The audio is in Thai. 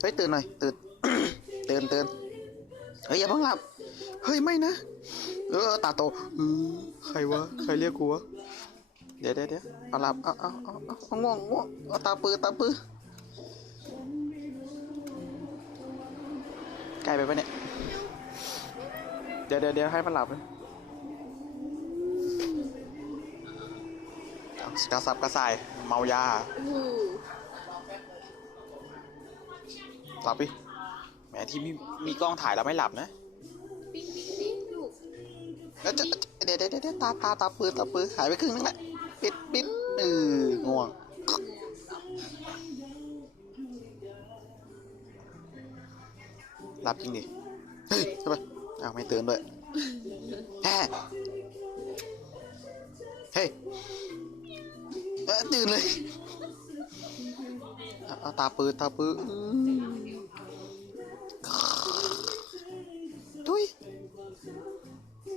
เฮ้ยตื่นหน่อยตื่นตื่นตื่นเฮ้ยอย่าเพิ่งหลับ เฮ้ยไม่นะ เออตาโตเออใครวะใครเรียกกูวะเดี๋ยวเดี๋ยวเดี๋ยวเอาหลับเอาเอาเอาเอาเอง่วงง่วงเอาตาปื้อตาปื้อใกล้ไปปะเนี่ยเดี๋ยวเดี๋ยวเดี๋ยวให้มันหลับเลยกระสับกระส่ายเมายา อู้หลับดิแหมที่มีมีกล้องถ่ายแล้วไม่หลับนะปิ๊งปิ๊งปิ๊งลูกแล้วจะเดี๋ยวเดี๋ยวเดี๋ยวตาตาตาปืนตาปืนหายไปครึ่งนึงแหละปิดปิดเออง่วงหลับจริงดิเฮ้ยใช่ปะอ้าวไม่ตื่นด้วยแฮ่เฮ้ยเออตื่นเลยเอาเอาตาปืนตาปืนอืม